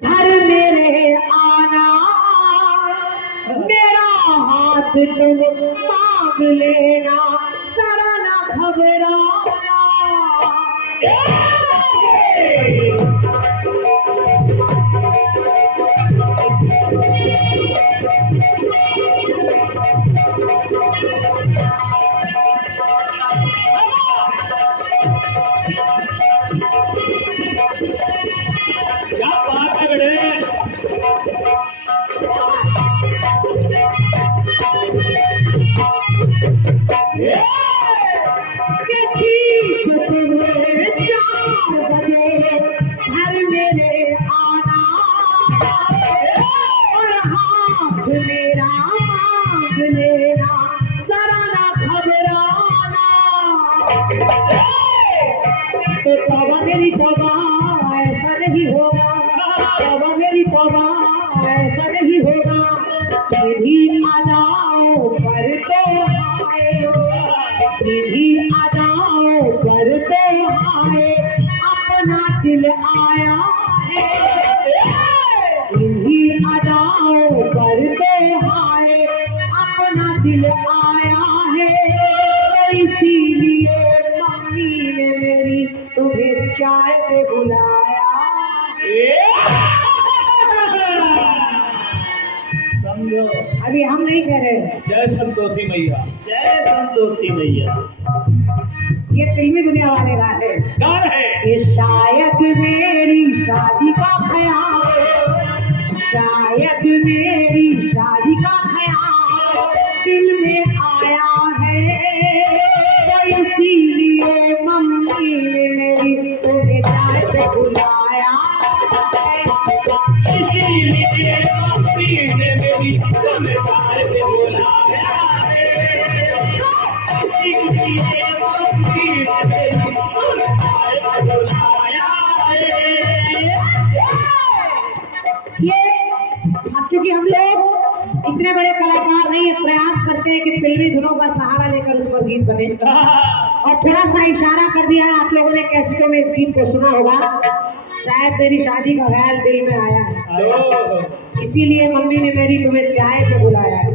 घर मेरे आना, मेरा हाथ तुम मांग लेना, जरा ना घबराना। क्या बात है बड़े। कि ठीक तुम्हें 4 बजे घर मेरे आना, और हाथ मेरा मांग लेना, जरा ना घबराना। तो तौबा मेरी तौबा, ऐसा नहीं होगा। तौबा मेरी तौबा, ऐसा नहीं होगा। तेरी अदाओं पर तो तेरी अदाओं पर तो आए, अपना दिल आया है। तेरी अदाओं पर तो आए, अपना दिल आया है। तो इसीलिए मम्मी ने मेरी तुम्हें चाय पे बुलाया। समझो, अभी हम नहीं कह रहे, जय संतोषी मैया, जय संतोषी मैया। ये फिल्मी दुनिया वाले गाते हैं गान है कि शायद मेरी शादी का ख्याल, शायद मेरी शादी का ख्याल दिल में आया है। तो इसीलिए मम्मी ने मेरी तुम्हें चाय पे बुलाया। इसीलिए मम्मी ने मेरी तुम्हें चाय पे बुलाया है। इसीलिए मम्मी ने मेरी तुम्हें चाय पे बुलाया है। ये अब चूंकि हम लोग इतने बड़े कलाकार नहीं है, प्रयास करते हैं कि फिल्मी धुनों का सहारा लेकर उस पर गीत बने, और थोड़ा सा इशारा कर दिया है। आप लोगों ने कैसेटों में इस गीत को सुना होगा, शायद मेरी शादी का ख्याल दिल में आया है, इसीलिए मम्मी ने मेरी तुम्हें चाय पे बुलाया है।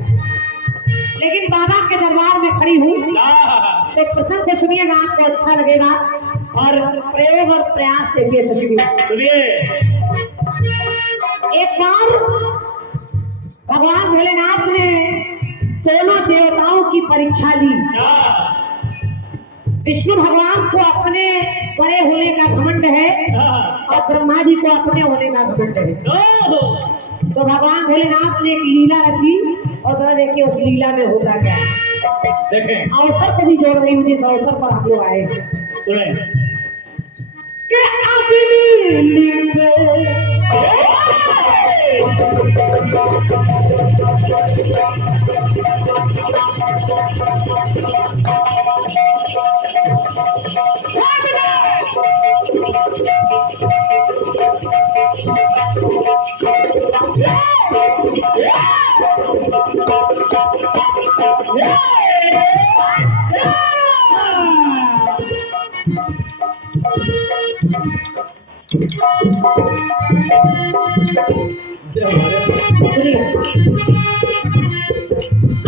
लेकिन बाबा के दरबार में खड़ी हूँ तो पसंद से सुनिएगा, आपको अच्छा लगेगा। और प्रयोग और प्रयास देखिए शशि जी। सुनिए, एक बार भगवान भोलेनाथ ने दोनों देवताओं की परीक्षा ली। विष्णु भगवान को अपने बड़े होने का घमंड है, और ब्रह्मा जी को अपने होने का घमंड है। तो भगवान भोलेनाथ ने एक लीला रची, और जरा देखिए उस लीला में होता क्या है। देखें, अवसर को भी जोड़ रही हूँ, जिस अवसर पर हम लोग आए हैं। सुने। कि अग्नि लिंग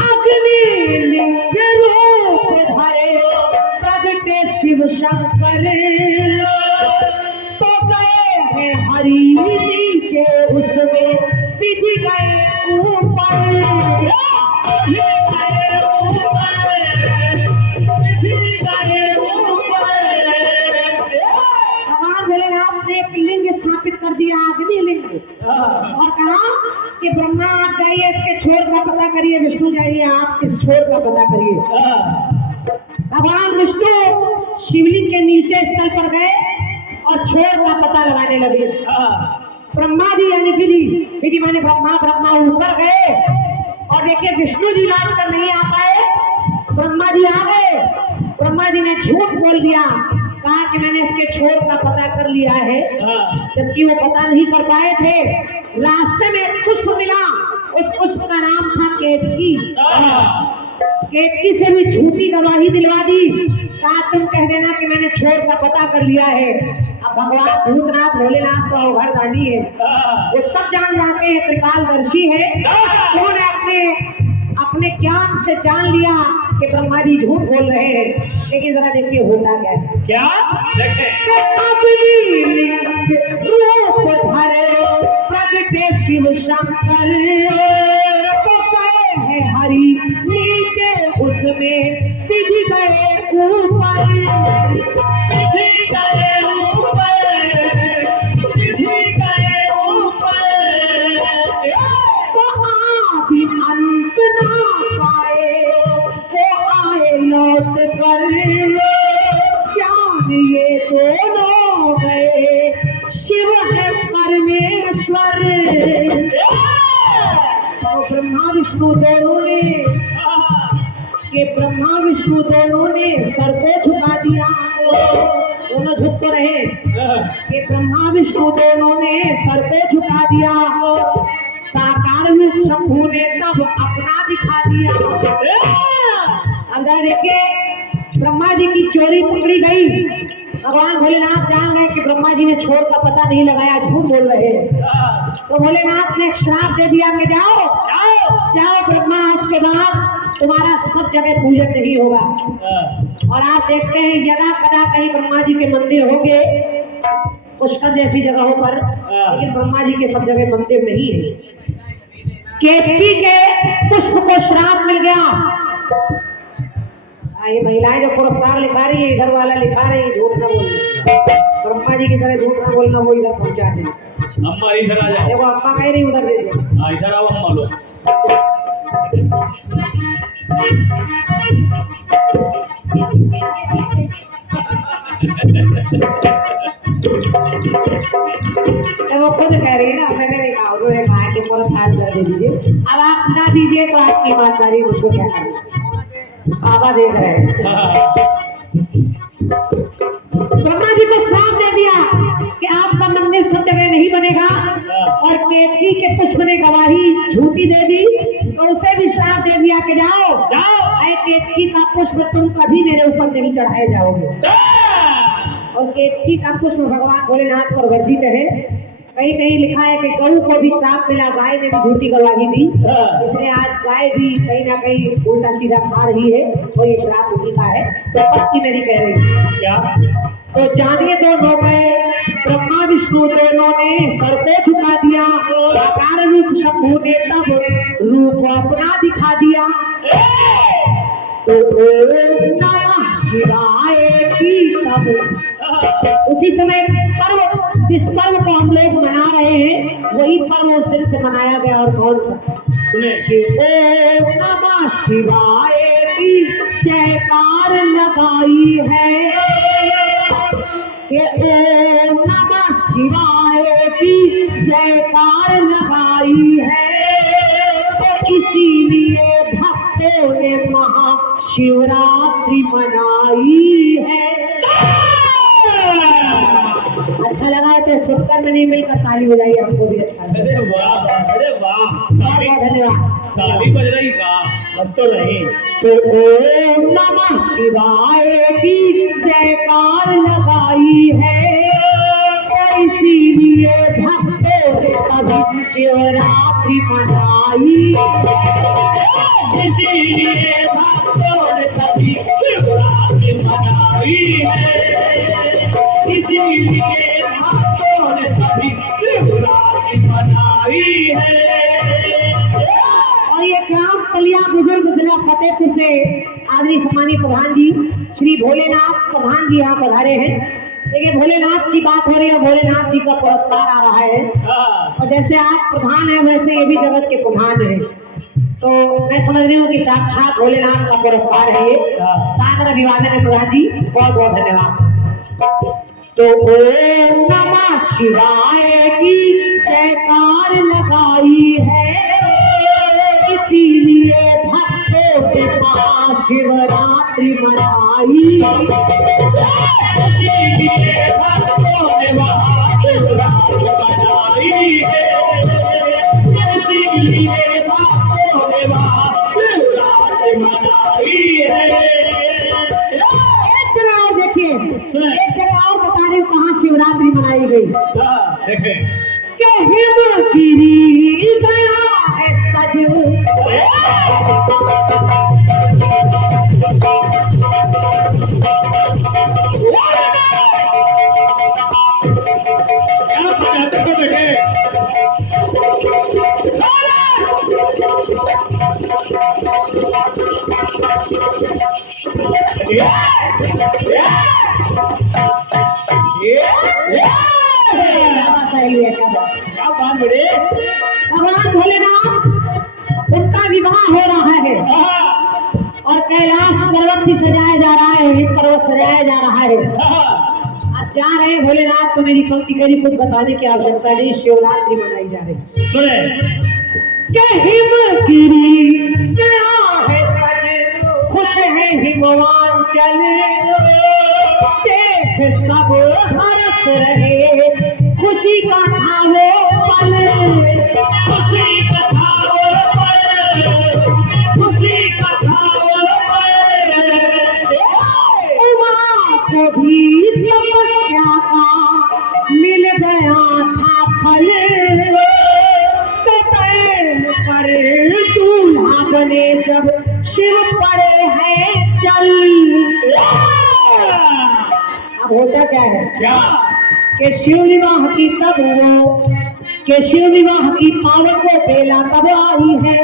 अग्नि लिंग रूप धरे प्रगटे शिव शंकर, तो गए हैं हरि नीचे उसमें विधि गए ऊपर। भगवान भोलेनाथ ने एक लिंग स्थापित कर दिया, अग्नि लिंग, और कहा कि ब्रह्मा आप जाइए इसके छोर का पता करिए, विष्णु जाइए आप इस छोर का पता करिए। भगवान विष्णु शिवलिंग के नीचे स्थल पर गए और छोर का पता लगाने लगे। ब्रह्मा जी यानी विधि माने ब्रह्मा ऊपर गए, और देखिए विष्णु जी लाद कर नहीं आ पाए, ब्रह्मा जी आ गए। ब्रह्मा जी ने झूठ बोल दिया, कहा कि मैंने इसके छोर का पता कर लिया है, जबकि वो पता नहीं कर पाए थे। रास्ते में एक पुष्प मिला, उस पुष्प का नाम था केतकी। केतकी से भी झूठी गवाही दिलवा दी, कहा तुम कह देना कि मैंने छोर का पता कर लिया है। अब भगवान भूतनाथ भोलेनाथ तो अवघड़दानी है, वो सब जान जाते हैं, त्रिकालदर्शी है। उन्होंने अपने ज्ञान से जान लिया कि ब्रह्मा जी झूठ बोल रहे हैं। लेकिन जरा देखिए होता क्या है। क्या देखें? अग्नि लिंग रूप धरे प्रगटे शिव शंकर, तो गए है हरि नीचे उसमें विधि गए ऊपर, विधि गए ऊपर, विधि गए ऊपर। तो आदि अंत ना पाए, वो आए लौट कर, ज्ञान ये दोनों गए शिव है परमेश्वर। तो ब्रह्मा विष्णु दोनों ने सर को झुका दिया। दोनों झुक तो रहे कि ब्रह्मा विष्णु दोनों ने सर को झुका दिया। साकार रूप शंभु ने तब अपना दिखा दिया। अंदर देखिए ब्रह्मा जी की चोरी पकड़ी गई। भगवान भोलेनाथ जान गए कि ब्रह्मा जी ने छोर का पता नहीं लगाया, झूठ बोल रहे हैं। तो भोलेनाथ ने एक श्राप दे दिया कि जाओ ब्रह्मा, आज के बाद तुम्हारा सब जगह पूजन नहीं होगा। और आप देखते हैं यदा कदा कहीं ब्रह्मा जी के मंदिर होंगे पुष्कर जैसी जगहों पर, लेकिन ब्रह्मा जी के सब जगह मंदिर नहीं है। केतकी के पुष्प को श्राप मिल गया। ये महिलाएं जो पुरस्कार लिखा रही है, इधर वाला लिखा रही है झूठ ना बोलना, ब्रह्मा जी की तरह झूठ ना बोलना, वो इधर पहुंचा दे। अम्मा इधर आ जाओ। देखो अम्मा कह रही उधर दे दे। हाँ इधर आओ अम्मा लोग। वो खुद कह रही है ना, मैंने नहीं कहा, उन्होंने कहा कि पुरस्कार कर दे दीजिए। अब आप ना दीजिए तो आपकी ईमानदारी उसको क्या करना। बाबा देख रहे हैं। ब्रह्मा जी को श्राप दे दिया कि आपका मंदिर सब जगह नहीं बनेगा। और केतकी के पुष्प ने गवाही झूठी दे दी, तो उसे भी श्राप दे दिया कि जाओ ऐ केतकी का पुष्प तुम कभी मेरे ऊपर नहीं चढ़ाए जाओगे। और केतकी का पुष्प भगवान भोलेनाथ पर वर्जित है। कहीं कहीं लिखा है कि गऊ को भी श्राप मिला, गाय ने भी झूठी गवाही दी, इसलिए आज गाय भी कहीं ना कहीं उल्टा सीधा खा रही है। तो ये श्राप उन्हीं का है। तो पत्नी मेरी कह रही है क्या? तो जानिए दोनों गए, ब्रह्मा विष्णु दोनों ने सर को झुका दिया। साकार रूप शंभु ने तब रूप अपना दिखा दिया। तो ओम नमः शिवाय की तब उसी समय पर्व, जिस पर्व को हम लोग मना रहे हैं वही पर्व उस दिन से मनाया गया। और कौन सा? सुने कि ओम नमः शिवाय की जयकार लगाई है, कि ओम नमः शिवाय की जयकार लगाई है। तो इसीलिए भक्तों ने महाशिवरात्रि मनाई है। अच्छा लगा तो फुटकर में नहीं मिलकर ताली बजाइए, हमको भी अच्छा लगा। अरे वाह, अरे वाह, बहुत बहुत धन्यवाद। ताली बज रही का मस्त तो रही। तो ओम नमः शिवाय की जयकार लगाई है, तो इसीलिए भक्तों ने कभी शिवरात्रि मनाई। इसीलिए भक्तों ने कभी शिवरात्रि मनाई है। इसीलिए भक्तों ने कभी शिवरात्रि मनाई है। और ये ग्राम कलिया बुजुर्ग जिला फतेहपुर से आदरणीय सम्मानीय प्रधान जी श्री भोलेनाथ प्रधान जी यहाँ पधारे हैं। देखिए भोलेनाथ की बात हो रही है, भोलेनाथ जी का पुरस्कार आ रहा है। और जैसे आप प्रधान है वैसे ये भी जगत के प्रधान है। तो मैं समझ रही हूँ कि साक्षात भोलेनाथ का पुरस्कार है ये। सादर अभिवादन है प्रधान जी, बहुत बहुत धन्यवाद। तो ओम नमः शिवाय की जयकार लगाई है, इसीलिए भक्तों ने महाशिवरात्रि मनाई। इसीलिए भक्तों ने महाशिवरात्रि मनाई है। इसीलिए भक्तों ने महाशिवरात्रि मनाई है। जगह और बता रही हूँ कहाँ शिवरात्रि मनाई गई। देखे के हिमगिरी गया है सज, क्या बजाते हो बेटे? सही है कदम। क्या बात बड़े? भगवान भोलेनाथ उनका विवाह हो रहा है और कैलाश पर्वत भी सजाया जा रहा है, हिम पर्वत सजाया जा रहा है। अब जा रहे हैं भोलेनाथ, तो मेरी पंक्ति करी कुछ बताने की आवश्यकता नहीं, शिवरात्रि मनाई जा रही। सुने के हिमगिरी गया है सज, खुश है हिमवांचल, देख सब हरस रहे, खुशी का था वो पल, खुशी का था वो पल, खुशी का था वो पल। उमा को भी तपस्या का मिल गया था फल, कतल पर दूल्हा बने जब शिव पड़े हैं चल। अब होता क्या है क्या? कि शिव विवाह की तब वो, कि शिव विवाह की पावन को बेला तब आई है,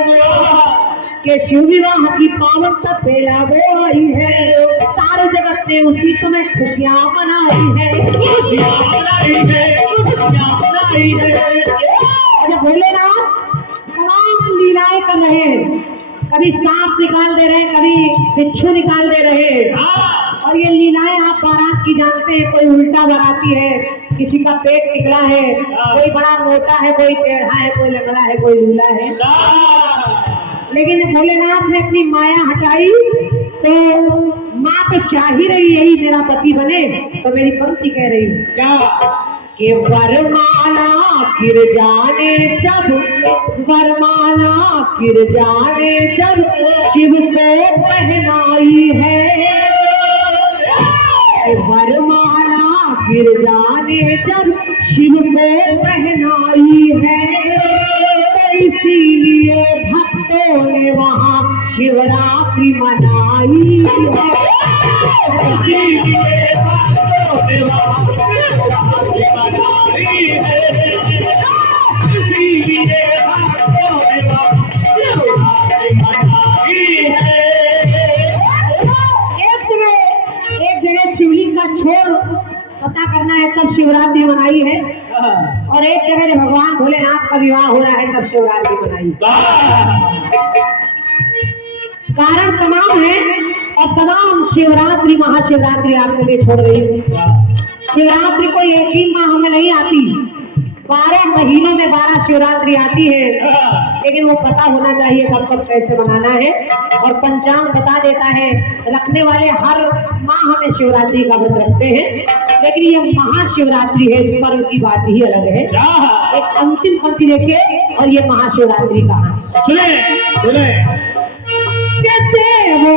कि शिव विवाह की पावन तब बेला वो आई है, सारे जगत ने उसी समय खुशियां मनाई है, खुशियां मनाई है, खुशियां मनाई है। और जब भोलेनाथ तमाम लीलाएं कर रहे हैं, कभी सांप निकाल दे रहे हैं, कभी बिच्छू निकाल दे रहे हैं, और ये लीलाएं आप बारात की जानते हैं, कोई उल्टा बाराती है, किसी का पेट निकला है, कोई बड़ा मोटा है, कोई टेढ़ा है, कोई लंगड़ा है, कोई लूला है। लेकिन भोलेनाथ ने अपनी माया हटाई तो माँ तो चाह ही रही यही मेरा पति बने, तो मेरी पंक्ति कह रही क्या? कि वरमाला गिर जाने जब, वरमाला गिर जाने जब शिव को पहनाई है, वरमाला गिर जाने जब शिव को पहनाई है, तो इसीलिए भक्तों ने वहाँ शिवरात्रि मनाई है। इसीलिए भक्तों ने वहाँ शिवरात्रि मनाई है, इसीलिए भक्तों ने वहाँ शिवरात्रि मनाई है। एक जगह शिवलिंग का छोर पता करना है तब शिवरात्रि मनाई है, और एक जगह जब भगवान भोलेनाथ का विवाह हो रहा है तब शिवरात्रि मनाई। कारण तमाम है और तमाम शिवरात्रि महाशिवरात्रि आपके लिए छोड़ रही हूँ। शिवरात्रि कोई एक ही माह में नहीं आती, 12 महीनों में 12 शिवरात्रि आती है, लेकिन वो पता होना चाहिए कब कब कैसे मनाना है, और पंचांग बता देता है। रखने वाले हर माह में शिवरात्रि का व्रत रखते हैं, लेकिन ये महाशिवरात्रि है, इस पर्व की बात ही अलग है। एक अंतिम पंक्ति देखिए और ये महाशिवरात्रि का सुने सुने कहते हो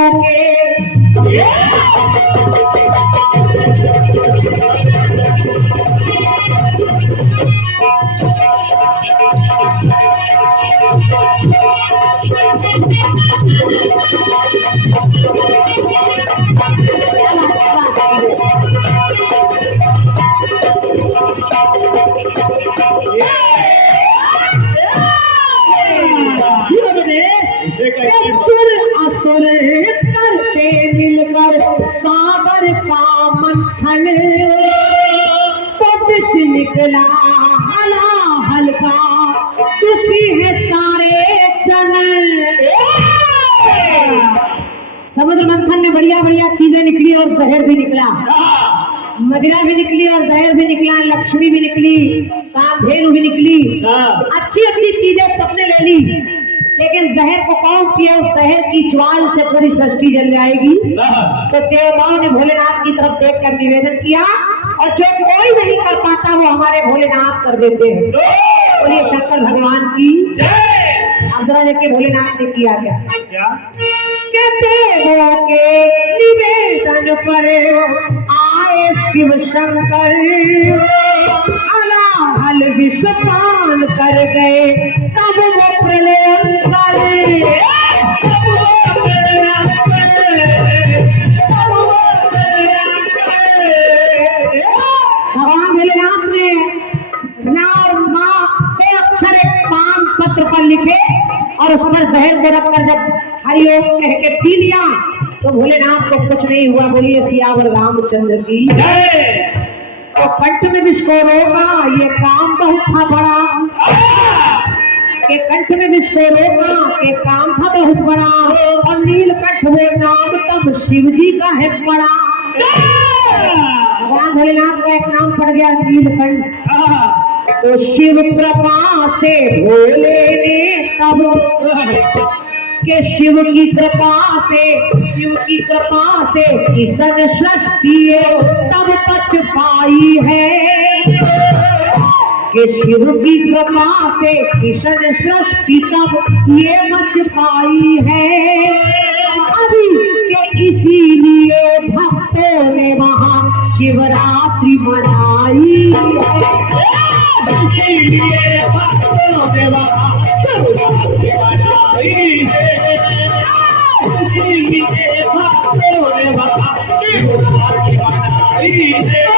असुर असुर करते मिलकर सागर का मंथन, तो विष निकला हला हल्का, दुखी है सारे जन। समुद्र मंथन में बढ़िया बढ़िया चीजें निकली और जहर भी निकला, मदिरा भी निकली और जहर भी निकला, लक्ष्मी भी निकली, कामधेनु भी निकली, अच्छी अच्छी चीजें सबने ले ली, लेकिन जहर को कौन किया, उस जहर की ज्वाल से पूरी सृष्टि जल जाएगी। तो देवताओं ने भोलेनाथ की तरफ देखकर निवेदन किया, और जो कोई नहीं कर पाता वो हमारे भोलेनाथ कर देते हैं। बोलिए शंकर भगवान की जय। अब जरा देखिए भोलेनाथ ने किया क्या। कहते हो के निवेदन पर आए आए शिव शंकर, अलाहल विष पान कर गए, तब वो प्रलयंकर। भगवान भोलेनाथ ने ना और माँ के अक्षर एक पान पत्र पर लिखे और उस पर जहर को रखकर जब हरिओम कह के पी लिया तो भोलेनाथ को कुछ नहीं हुआ। बोलिए सियावर रामचंद्र की जय। तो कंठ में विस्फोट होगा, ये काम बहुत था बड़ा, के कंठ में विस्फोट होगा, के काम था बहुत बड़ा, और नीलकंठ वो नाम तब शिव जी का है बड़ा। भगवान भोलेनाथ का एक नाम पड़ गया नीलकंठ। तो शिव कृपा से भोले ने तब के शिव की कृपा से किसन सृष्टि तब बच पाई है, कि शिव की कृपा से किसन सृष्टि तब ये बच पाई है। अभी के इसीलिए भक्तों ने वहाँ शिवरात्रि मनाई, इसीलिए भक्तों ने वहाँ शिवरात्रि मनाई है, इसीलिए भक्तों ने वहाँ शिवरात्रि मनाई है।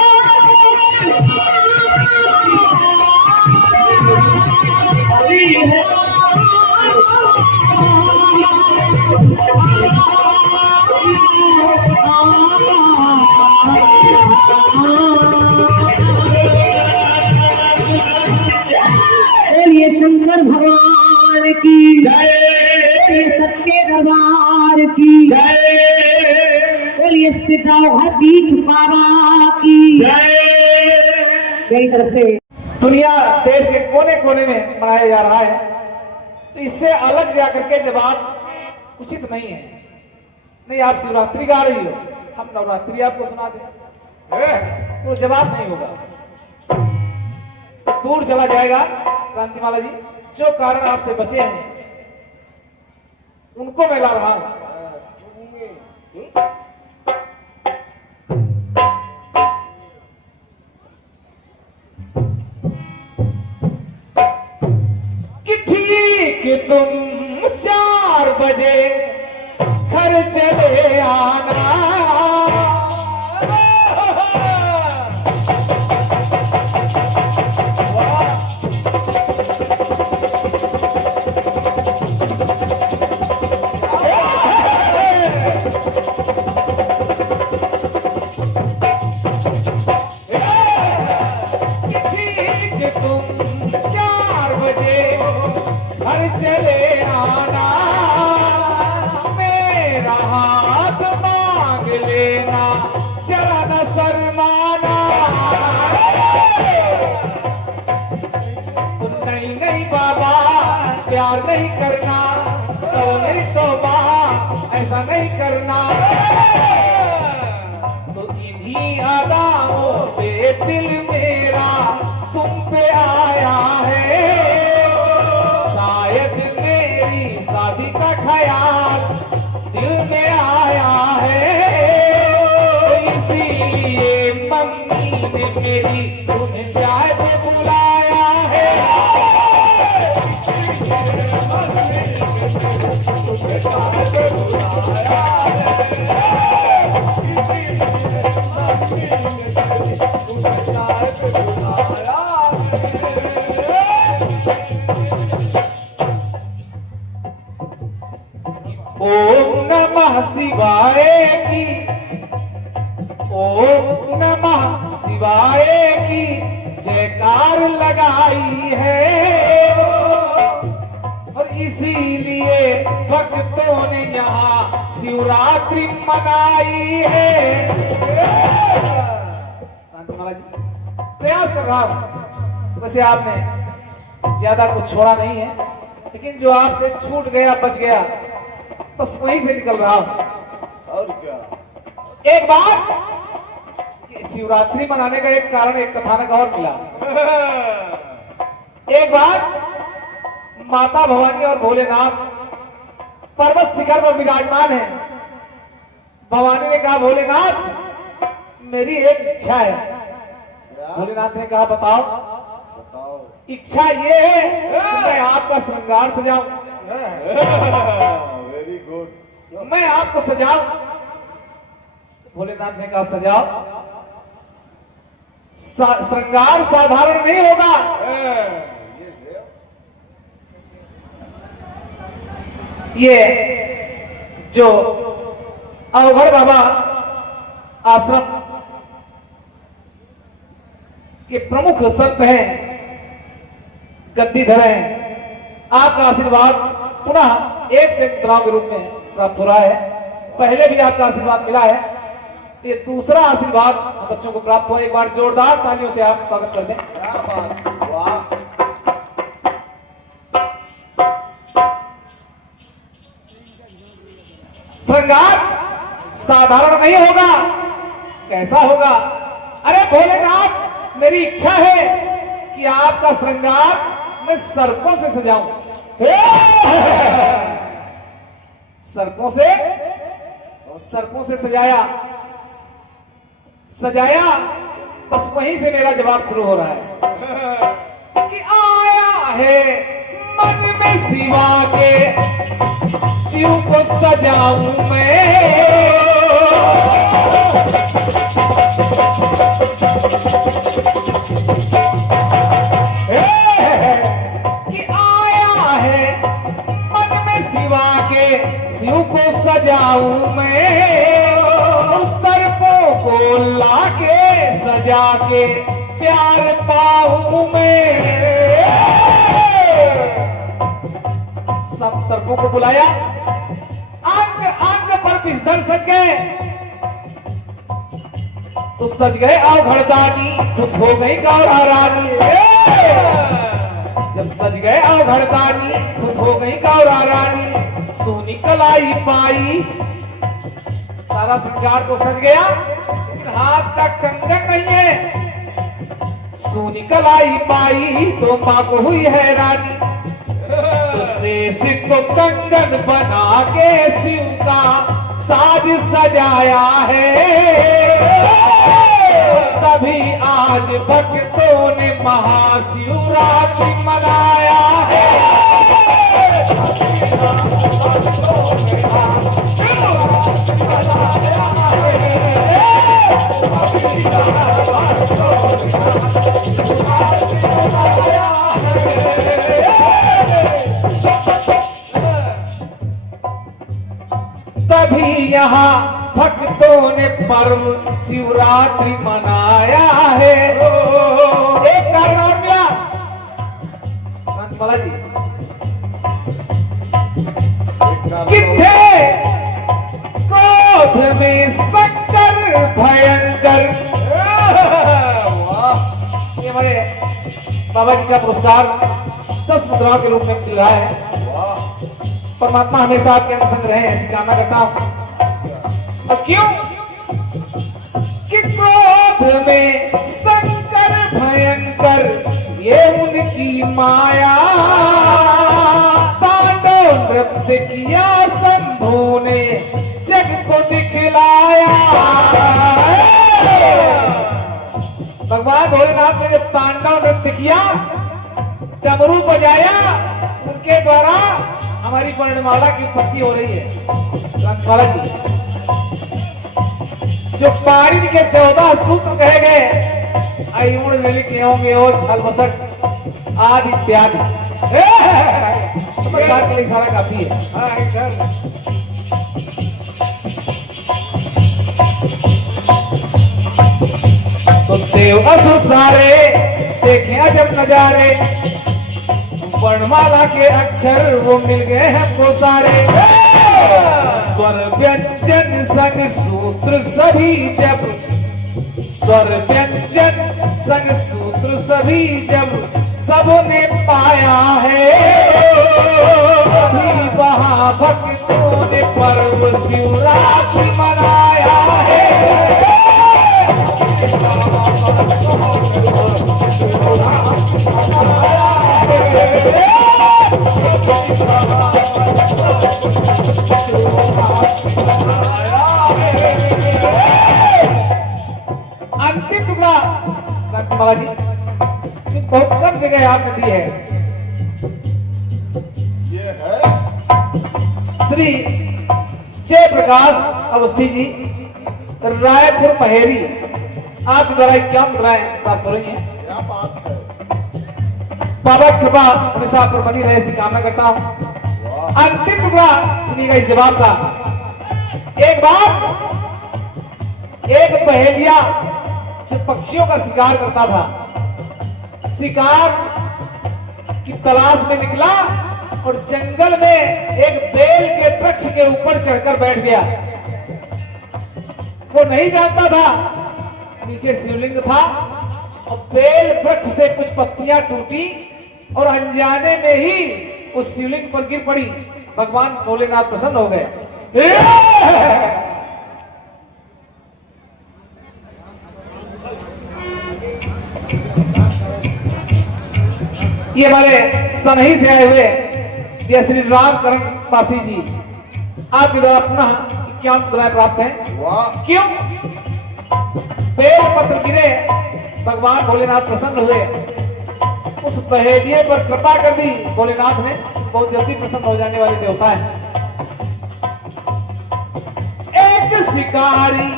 बोलिए शंकर भगवान की जय, सत्य दरबार की जय, बोलिए सिद्धौघ बाबा की जय। मेरी तरफ से दुनिया देश के कोने कोने में मनाया जा रहा है, तो इससे अलग जाकर के जवाब उचित नहीं है। नहीं आप शिवरात्रि गा रही हो, हम नवरात्रि आपको सुना दें, तो जवाब नहीं होगा, तो दूर चला जाएगा। क्रांतिमाला जी, जो कारण आपसे बचे हैं उनको मैं ला रहा हूं। कि ठीक तुम 4 बजे घर चले आना, चले आना, मेरा हाथ मांग लेना, जरा न शर्माना। तुम नहीं बाबा प्यार नहीं करना, तो नहीं तौबा ऐसा नहीं करना, तो इन्हीं अदाओं पे दिल मेरा तुम पे आया है। शायद मेरी शादी का ख्याल दिल में आया है, इसीलिए मम्मी ने मेरी तुम्हें चाय पे बुलाया है। ओम नमः शिवाय की, ओम नमः शिवाय की जयकार लगाई है, और इसीलिए भक्तों ने यहाँ शिवरात्रि मनाई है। कांतिमाला जी, प्रयास कर रहा हूं, वैसे आपने ज्यादा कुछ छोड़ा नहीं है, लेकिन जो आपसे छूट गया बच गया बस वहीं से निकल रहा हूं। और क्या? एक बार शिवरात्रि मनाने का एक कारण, एक कथानक और मिला। एक बार माता भवानी और भोलेनाथ पर्वत शिखर पर विराजमान है। भवानी ने कहा भोलेनाथ मेरी एक इच्छा है। भोलेनाथ ने कहा बताओ। बताओ। इच्छा ये है कि मैं आपका श्रृंगार सजाऊं। Very good. मैं आपको सजाऊं। भोलेनाथ ने कहा सजाओ। श्रृंगार साधारण नहीं होगा। ये जो अवघड़ बाबा आश्रम के प्रमुख संत हैं, गद्दीधर हैं, आपका आशीर्वाद पुनः एक से मुद्राओं के रूप में प्राप्त हो रहा है। पहले भी आपका आशीर्वाद मिला है, ये दूसरा आशीर्वाद हम बच्चों को प्राप्त हो। एक बार जोरदार तालियों से आप स्वागत कर दें। क्या बात, वाह। श्रृंगार साधारण नहीं होगा। कैसा होगा? अरे भोलेनाथ, मेरी इच्छा है कि आपका श्रृंगार मैं सर्पों से सजाऊं। सर्पों से सजाया, बस वहीं से मेरा जवाब शुरू हो रहा है कि आया है मन में शिवा के, शिव को सजाऊं मैं। कि आया है मन में शिवा के, शिव को सजाऊं मैं। सर्पों को लाके सजा के प्यार पाऊं मैं। सब सर्पों को बुलाया, अंग अंग पर विषधर सज गए। तो सज गए अवघड़दानी, खुश हो गई गौरा रानी। जब सज गए अवघड़दानी, खुश हो गई गौरा रानी। सोनी कलाई पाई, सारा श्रृंगार तो सज गया, लेकिन हाथ का कंगन नहीं है। सोनी कलाई पाई तो मां को हुई हैरानी। तो शेष को कंगन बना के शिव का साज सजाया है। तभी आज भक्तों ने महाशिवरात्रि मनाया है। तभी यहाँ भक्तों ने पर्व शिवरात्रि मनाया है। एक कारण और मिला बाला जी, किथे क्रोध में शंकर भयंकर। ये हमारे बाबा जी का पुरस्कार 10 मुद्राओं के रूप में मिल रहा है। परमात्मा हमेशा आपके अंग संग रहे, ऐसी कामना करता हूं। और क्यों? कि क्रोध में शंकर भयंकर, ये उनकी माया। तांडव नृत्य किया शंभू ने, जग को दिखलाया। भगवान भोलेनाथ ने जब तांडव नृत्य किया, डमरू बजाया, उनके द्वारा हमारी वर्णमाला की उत्पत्ति हो रही है। ग्रंथमाला जी, जो पारिद के 14 सूत्र कहे गए, अयुण ललित छलमसट आदि इत्यादि, समझदार के लिए सारा काफी है। तो देव असुर सारे देखे अजब नजारे, वर्णमाला के अक्षर वो मिल गए हमको सारे। स्वर व्यंजन संग सूत्र सभी जब, स्वर व्यंजन संग सूत्र सभी जब सबने पाया है। अभी वहां भक्तों ने पर्व शिवरात्रि मनाया है। बहुत कम जगह आपने दी है। ये है श्री जयप्रकाश अवस्थी जी, रायपुर पहेरी, आपके द्वारा 51 मुद्राएं प्राप्त हो रही हैं। क्या बात है। बाबा कृपा हमेशा पर बनी रहे, ऐसी कामना करता हूं। वाह अंतिम टुकड़ा सुनिएगा इस जवाब का। एक बार एक पहेलिया जो पक्षियों का शिकार करता था, शिकार की तलाश में निकला और जंगल में एक बेल के वृक्ष के ऊपर चढ़कर बैठ गया। वो नहीं जानता था नीचे शिवलिंग था, और बेल वृक्ष से कुछ पत्तियां टूटी और अनजाने में ही उस शिवलिंग पर गिर पड़ी। भगवान भोलेनाथ प्रसन्न हो गए। ये हमारे सनही से आए हुए ये श्री रामकरण पासी जी, आपके द्वारा पुनः 51 मुद्राएं प्राप्त हैं। वाह क्यों? बेल पत्र गिरे, भगवान भोलेनाथ प्रसन्न हुए, उस पहेलिये पर कृपा कर दी भोलेनाथ ने। बहुत जल्दी प्रसन्न हो जाने वाले देवता है। एक शिकारी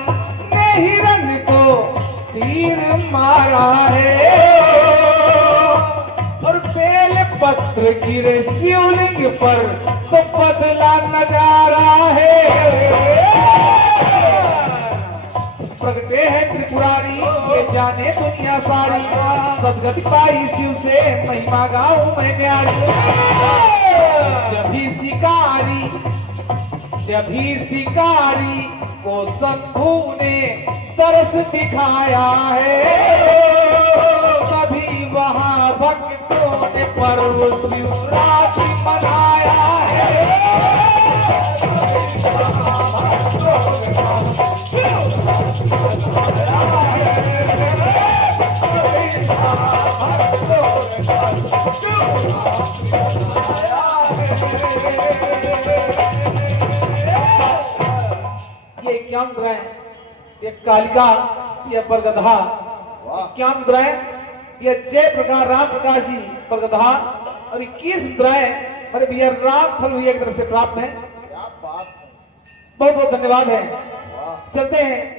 ने हिरण को तीर मारा है और बेल पत्र गिरे शिवलिंग पर तो बदला नजारा है। प्रगटे है त्रिपुरारी, ये जाने दुनिया सारी, सदगति पाई शिव से महिमा गाऊं मैं न्यारी। जब ही शिकारी को शंभू ने तरस दिखाया है, तभी वहां भक्तों ने पर्व शिवरात्रि मनाया है। ये 51 मुद्राएं, ये कालिका, ये परगधा, 51 मुद्राएं, ये जय प्रकाश राम प्रकाश जी परगधा, और 21 मुद्राएं हमारे भैया राम फल भैया की तरफ से प्राप्त हैं। क्या बात है। बहुत बहुत धन्यवाद है। वाह चलते हैं।